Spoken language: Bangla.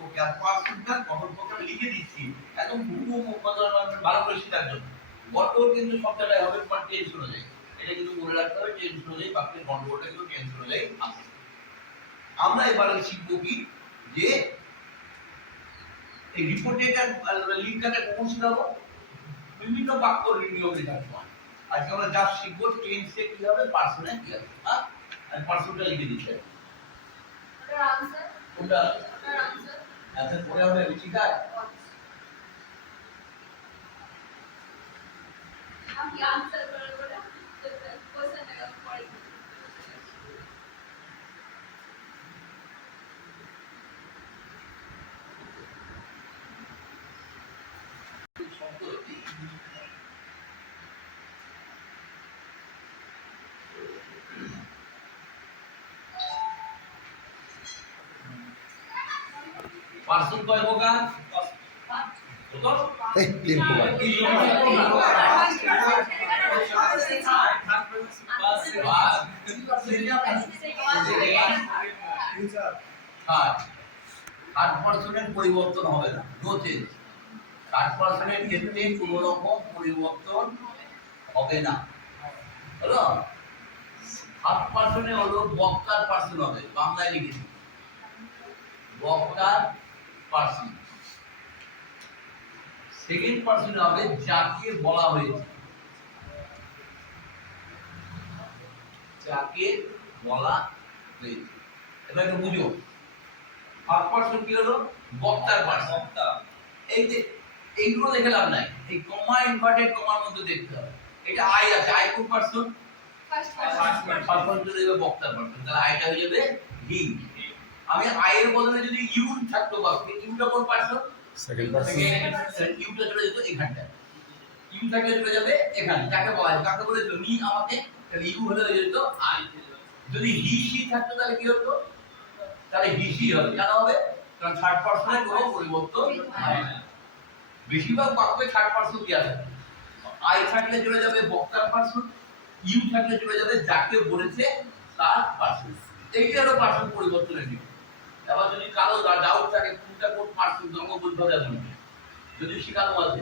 পক্ষে আর পার্সেন্টটা কঠোর পক্ষে আমি লিখে দিচ্ছি একদম ভালো করে শেখার জন্য। গঠন কিন্তু সব জায়গায় হবে তোমার টেন্স অনুযায়ী, এটা কিন্তু মনে রাখতে হবে টেন্স অনুযায়ী বাক্যের গঠনটা কিন্তু টেন্স অনুযায়ী আছে। আমরা এবারে শিখবো কি যে এই রিপোর্টেড লিঙ্কটা কখন শেখাবো বিভিন্ন বাক্য নিয়ম লেখার সময়। আজকে আমরা যা শিখবো টেন্সে কি হবে পার্সনে কি হবে। হ্যাঁ আমি পার্সনটা লিখে দিচ্ছি। ওটার আনসার কোনটা ওটার আনসার আচ্ছা পরে হবে ঠিক আছে। আমি আনসার করে কোশ্চেনটা পড়ি। পার্সন কয় প্রকার? কত? এই তিন প্রকার। থার্ড পার্সনের পরিবর্তন হবে না, নো চেঞ্জ। থার্ড পার্সনের ক্ষেত্রে কোনো রকম পরিবর্তন হবে না, হলো? থার্ড পার্সনে হলো বক্তার পার্সন হবে, বাংলায় লিখেছি বক্তার পার্সন। সেকেন্ড পার্সন হবে যাকে বলা হয়েছে, যাকে বলা হয়েছে। এবার একটু বুঝো থার্ড পার্সন কি হলো বক্তার পার্সন। এই যে এইগুলো দেখে লাভ নাই, এই কমা ইনভার্টেড কমার মধ্যে দেখতে হবে। এটা আই আছে, আই কোন পার্সন? ফার্স্ট পার্সন চলে যাবে বক্তার পার্সন, তাহলে আইটা হয়ে যাবে হি। আমি আই এর বদলে যদি ইউ থাকতো বাক্যে, ইউটা কোন পার্সন? Second person. ইউটা চলে যেত এখানটায়, ইউ থাকলে চলে যাবে এখানে। যাকে বলা হয় কাকে বলেছিল মি আমাকে, তাহলে ইউ হলে হয়ে যেত আই। যদি হি সি থাকতো তাহলে কি হতো? তাহলে হি সি হবে। কেন হবে? কারণ থার্ড পার্সনের কোনো পরিবর্তন হয় না। বেশিরভাগ বাক্যে থার্ড পার্সন দেওয়া থাকে। আই থাকলে চলে যাবে বক্তার পার্সন, ইউ থাকলে চলে যাবে যাকে বলেছে তার পার্সন। এইটা হলো পার্সন পরিবর্তনের নিয়ম। এবার যদি কারো ডাউট থাকে কোনটা কোন পার্সন, তোমাকে বুঝতে হবে। যদি শেখানো আছে